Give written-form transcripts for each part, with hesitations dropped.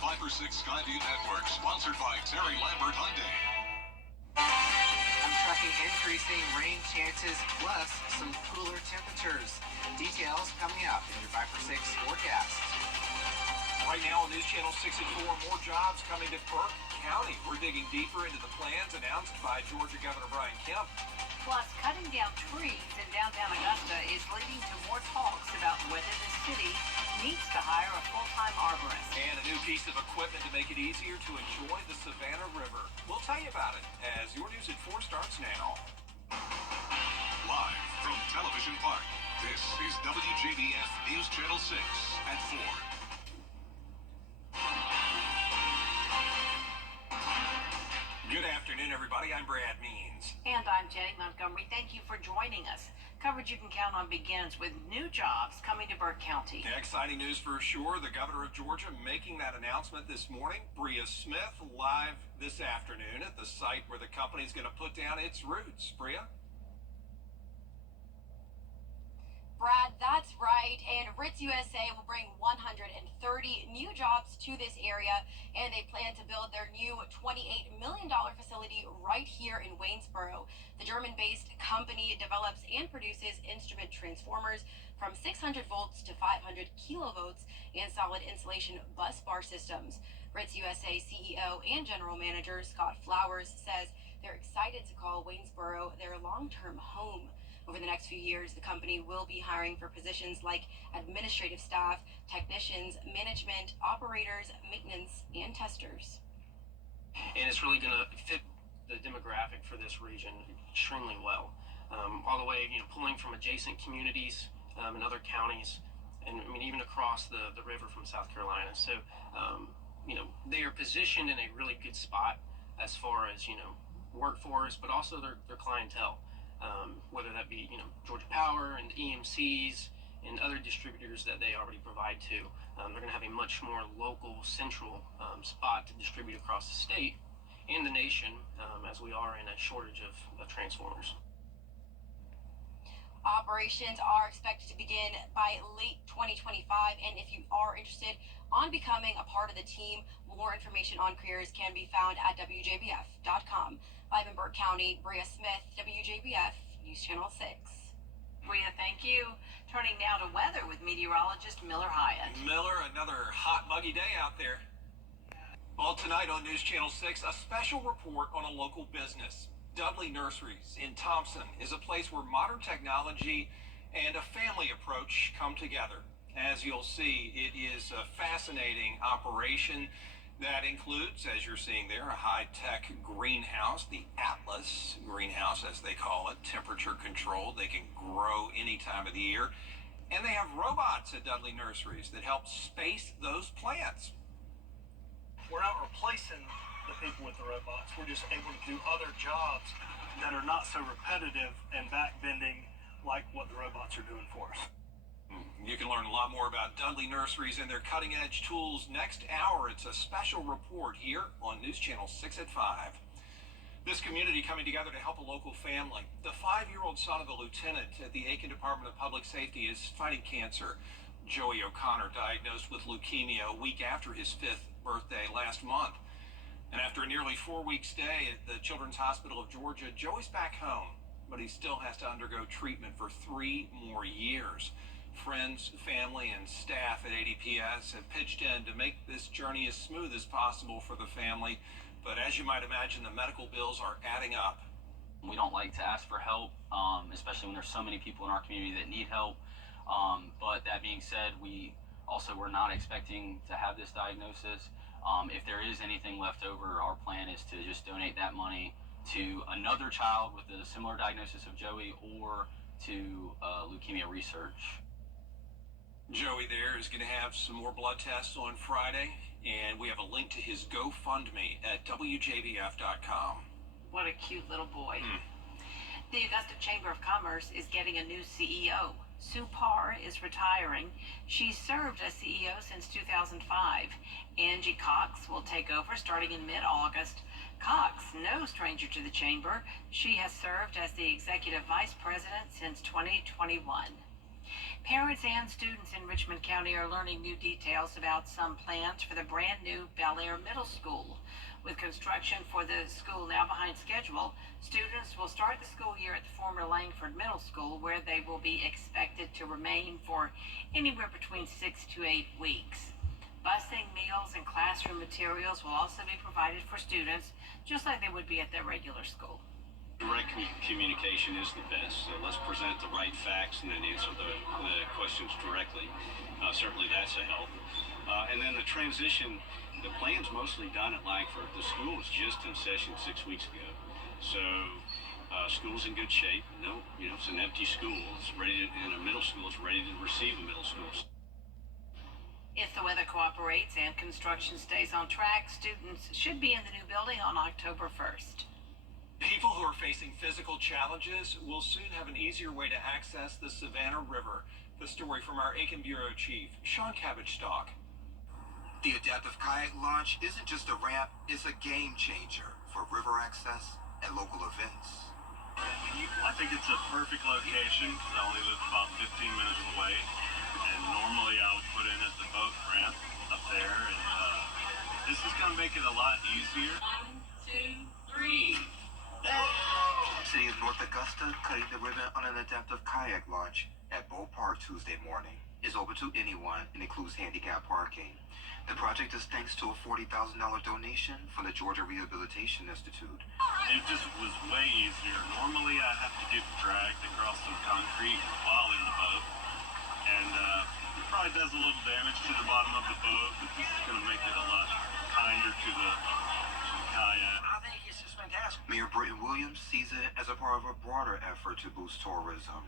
5 for 6 Skyview Network, sponsored by Terry Lambert Hyundai. I'm tracking increasing rain chances plus some cooler temperatures. Details coming up in your 5 for 6 forecast. Right now on News Channel 6 at 4, more jobs coming to Burke County. We're digging deeper into the plans announced by Georgia Governor Brian Kemp. Plus, cutting down trees in downtown Augusta is leading to more talks about whether the city needs to hire a full-time arborist. And a new piece of equipment to make it easier to enjoy the Savannah River. We'll tell you about it as your News at 4 starts now. Live from Television Park, this is WJBF News Channel 6 at 4. Good afternoon, everybody. I'm Brad Means. And I'm Jenny Montgomery. Thank you for joining us. Coverage you can count on begins with new jobs coming to Burke County. Exciting news for sure. The governor of Georgia making that announcement this morning. Bria Smith live this afternoon at the site where the company's going to put down its roots. Bria? Brad, that's right, and Ritz USA will bring 130 new jobs to this area, and they plan to build their new $28 million facility right here in Waynesboro. The German-based company develops and produces instrument transformers from 600 volts to 500 kilovolts and solid insulation bus bar systems. Ritz USA CEO and General Manager Scott Flowers says they're excited to call Waynesboro their long-term home. Over the next few years, the company will be hiring for positions like administrative staff, technicians, management, operators, maintenance, and testers. And it's really going to fit the demographic for this region extremely well. All the way, pulling from adjacent communities and other counties, and even across the river from South Carolina. So, they are positioned in a really good spot as far as, workforce, but also their clientele. Whether that be, Georgia Power and the EMCs and other distributors that they already provide to. They're going to have a much more local, central spot to distribute across the state and the nation as we are in a shortage of transformers. Operations are expected to begin by late 2025, and if you are interested on becoming a part of the team, more information on careers can be found at WJBF.com. Live in Burke County, Bria Smith, WJBF, News Channel 6. Bria, thank you. Turning now to weather with meteorologist Miller Hyatt. Miller, another hot, muggy day out there. Well, tonight on News Channel 6, a special report on a local business. Dudley Nurseries in Thompson is a place where modern technology and a family approach come together. As you'll see, it is a fascinating operation that includes, as you're seeing there, a high-tech greenhouse, the Atlas greenhouse, as they call it, temperature controlled. They can grow any time of the year. And they have robots at Dudley Nurseries that help space those plants. We're not replacing the people with the robots. We're just able to do other jobs that are not so repetitive and back-bending like what the robots are doing for us. You can learn a lot more about Dudley Nurseries and their cutting-edge tools next hour. It's a special report here on News Channel 6 at 5. This community coming together to help a local family. The 5-year-old son of a lieutenant at the Aiken Department of Public Safety is fighting cancer. Joey O'Connor diagnosed with leukemia a week after his 5th birthday last month. And after a nearly 4-week stay at the Children's Hospital of Georgia, Joey's back home, but he still has to undergo treatment for 3 more years. Friends, family, and staff at ADPS have pitched in to make this journey as smooth as possible for the family. But as you might imagine, the medical bills are adding up. We don't like to ask for help, especially when there's so many people in our community that need help. But that being said, we're not expecting to have this diagnosis. If there is anything left over, our plan is to just donate that money to another child with a similar diagnosis of Joey or to leukemia research. Joey there is going to have some more blood tests on Friday, and we have a link to his GoFundMe at WJBF.com. What a cute little boy. The Augusta Chamber of Commerce is getting a new CEO. Sue Parr is retiring. She served as CEO since 2005. Angie Cox will take over starting in mid-August. Cox, no stranger to the chamber. She has served as the executive vice president since 2021. Parents and students in Richmond County are learning new details about some plans for the brand new Bel Air Middle School. With construction for the school now behind schedule, students will start the school year at the former Langford Middle School, where they will be expected to remain for anywhere between 6 to 8 weeks. Busing, meals, and classroom materials will also be provided for students, just like they would be at their regular school. Direct communication is the best, so let's present the right facts and then answer the questions directly. Certainly that's a help. And then the transition, the plan's mostly done at Langford. The school was just in session 6 weeks ago. So school's in good shape. No, it's an empty school. It's ready to, and a middle school is ready to receive a middle school. If the weather cooperates and construction stays on track, students should be in the new building on October 1st. People who are facing physical challenges will soon have an easier way to access the Savannah River. The story from our Aiken Bureau Chief, Sean Cabbage-Stock. The adaptive kayak launch isn't just a ramp, it's a game changer for river access and local events. I think it's a perfect location because I only live about 15 minutes away. And normally I would put in at the boat ramp up there. And this is going to make it a lot easier. 1, 2, 3. City of North Augusta cutting the ribbon on an adaptive kayak launch at Boat Park Tuesday morning is open to anyone and includes handicap parking. The project is thanks to a $40,000 donation from the Georgia Rehabilitation Institute. It just was way easier. Normally I have to get dragged across some concrete while in the boat. And it probably does a little damage to the bottom of the boat, but this is going to make it a lot kinder to the kayak. I think it's just fantastic. Mayor Britton Williams sees it as a part of a broader effort to boost tourism.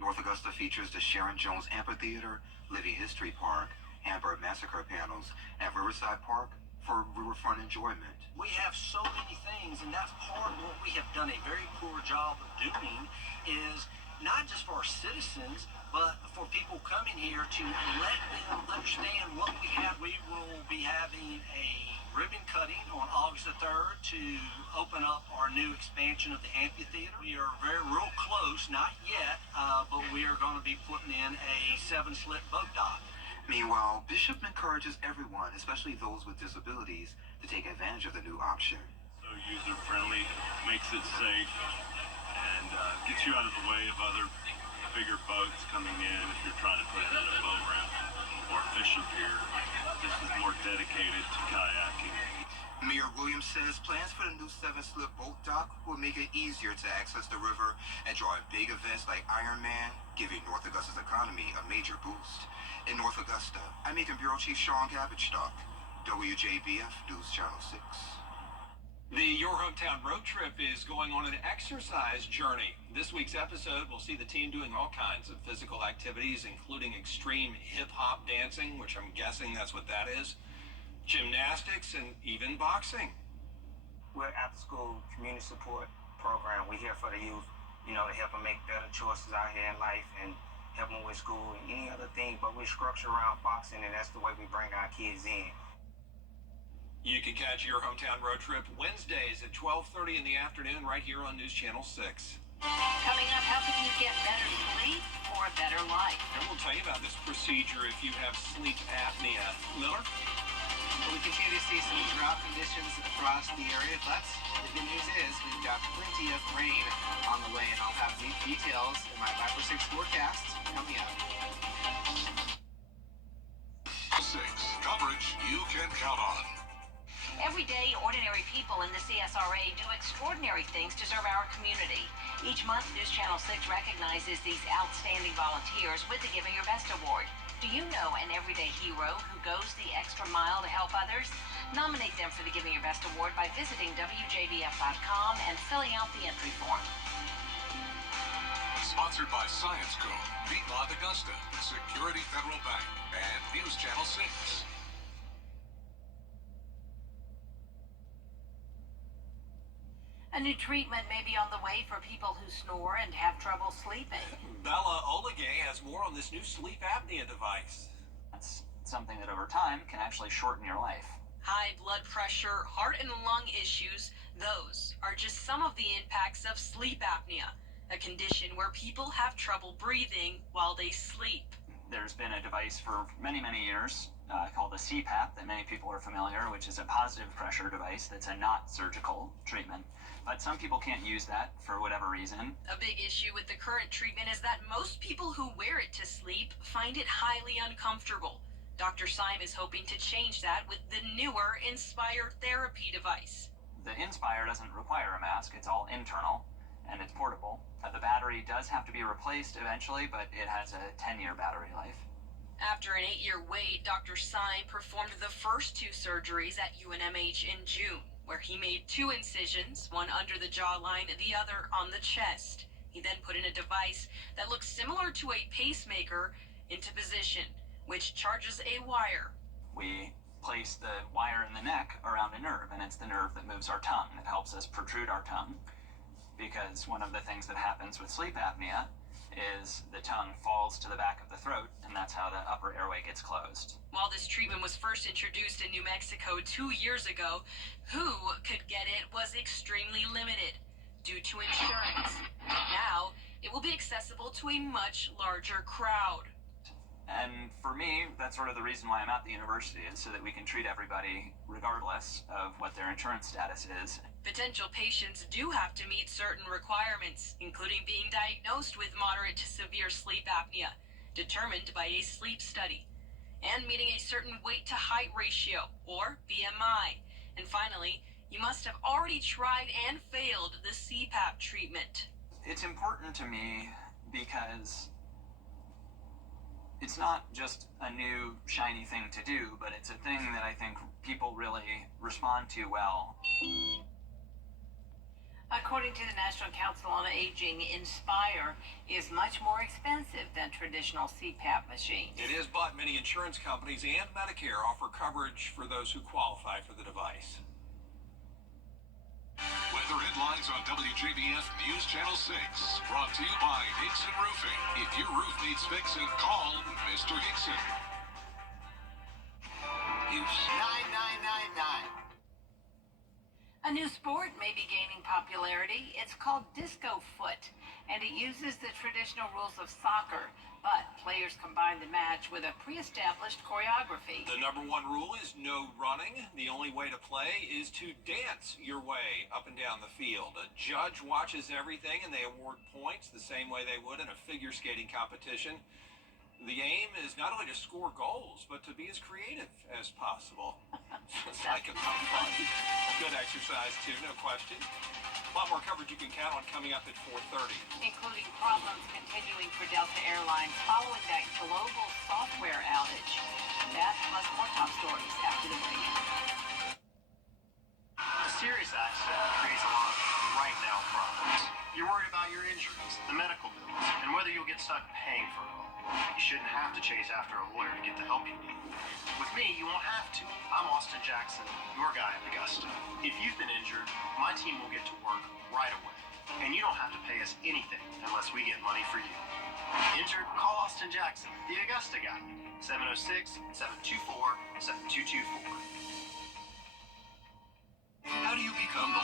North Augusta features the Sharon Jones Amphitheater, Living History Park, Hamburg Massacre panels, and Riverside Park for riverfront enjoyment. We have so many things, and that's part of what we have done a very poor job of doing, is not just for our citizens, but for people coming here to let them understand what we have. We will be having a ribbon cutting on August the 3rd to open up our new expansion of the amphitheater. We are real close, not yet, but we are going to be putting in a 7-slit boat dock. Meanwhile, Bishop encourages everyone, especially those with disabilities, to take advantage of the new option. So user-friendly, makes it safe, and gets you out of the way of other bigger boats coming in if you're trying to put in a boat ramp or fishing pier. This is more dedicated to kayaking. Mayor Williams says plans for the new 7-slit boat dock will make it easier to access the river and draw in big events like Ironman, giving North Augusta's economy a major boost. In North Augusta, I'm Aiken Bureau Chief Sean Cabbage-Stock, WJBF News Channel 6. The Your Hometown Road Trip is going on an exercise journey. This week's episode will see the team doing all kinds of physical activities, including extreme hip-hop dancing, which I'm guessing that's what that is, gymnastics, and even boxing. We're after-school community support program. We're here for the youth, to help them make better choices out here in life and help them with school and any other thing, but we're structured around boxing, and that's the way we bring our kids in. You can catch Your Hometown Road Trip Wednesdays at 12:30 in the afternoon right here on News Channel 6. Coming up, helping you get better sleep for a better life. And we'll tell you about this procedure if you have sleep apnea. Miller? We continue to see some drought conditions across the area, but the good news is we've got plenty of rain on the way, and I'll have these details in my 5 for 6 forecast coming up. 6. Coverage you can count on. Every day, ordinary people in the CSRA do extraordinary things to serve our community. Each month, News Channel 6 recognizes these outstanding volunteers with the Giving Your Best Award. Do you know an everyday hero who goes the extra mile to help others? Nominate them for the Giving Your Best Award by visiting WJBF.com and filling out the entry form. Sponsored by Science Co., Piedmont Augusta, Security Federal Bank, and News Channel 6. A new treatment may be on the way for people who snore and have trouble sleeping. Bella Oligay has more on this new sleep apnea device. That's something that over time can actually shorten your life. High blood pressure, heart and lung issues, those are just some of the impacts of sleep apnea, a condition where people have trouble breathing while they sleep. There's been a device for many, many years called a CPAP that many people are familiar, which is a positive pressure device that's a not surgical treatment. But some people can't use that for whatever reason. A big issue with the current treatment is that most people who wear it to sleep find it highly uncomfortable. Dr. Syme is hoping to change that with the newer Inspire therapy device. The Inspire doesn't require a mask. It's all internal, and it's portable. The battery does have to be replaced eventually, but it has a 10-year battery life. After an 8-year wait, Dr. Syme performed the first 2 surgeries at UNMH in June, where he made 2 incisions, one under the jawline, the other on the chest. He then put in a device that looks similar to a pacemaker into position, which charges a wire. We place the wire in the neck around a nerve, and it's the nerve that moves our tongue. It helps us protrude our tongue, because one of the things that happens with sleep apnea is the tongue falls to the back of the throat, and that's how the upper airway gets closed. While this treatment was first introduced in New Mexico 2 years ago, who could get it was extremely limited due to insurance. Now, it will be accessible to a much larger crowd. And for me, that's sort of the reason why I'm at the university, is so that we can treat everybody regardless of what their insurance status is. Potential patients do have to meet certain requirements, including being diagnosed with moderate to severe sleep apnea, determined by a sleep study, and meeting a certain weight to height ratio, or BMI. And finally, you must have already tried and failed the CPAP treatment. It's important to me because it's not just a new, shiny thing to do, but it's a thing that I think people really respond to well. According to the National Council on Aging, Inspire is much more expensive than traditional CPAP machines. It is, but many insurance companies and Medicare offer coverage for those who qualify for the device. Weather headlines on WJBF News Channel 6. Brought to you by Hickson Roofing. If your roof needs fixing, call Mr. Hickson. Use 9999. A new sport may be gaining popularity. It's called disco foot, and it uses the traditional rules of soccer, but players combine the match with a pre-established choreography. The number 1 rule is no running. The only way to play is to dance your way up and down the field. A judge watches everything, and they award points the same way they would in a figure skating competition. The aim is not only to score goals, but to be as creative as possible. It's like a fun. Good exercise, too, no question. A lot more coverage you can count on coming up at 4:30. Including problems continuing for Delta Airlines following that global software outage. That plus more top stories after the break. A serious accident creates a lot of right now problems. You're worried about your injuries, the medical bills, and whether you'll get stuck paying for it all. You shouldn't have to chase after a lawyer to get the help you need. With me, you won't have to. I'm Austin Jackson, your guy at Augusta. If you've been injured, my team will get to work right away. And you don't have to pay us anything unless we get money for you. Injured? Call Austin Jackson, the Augusta guy. 706-724-7224. How do you become the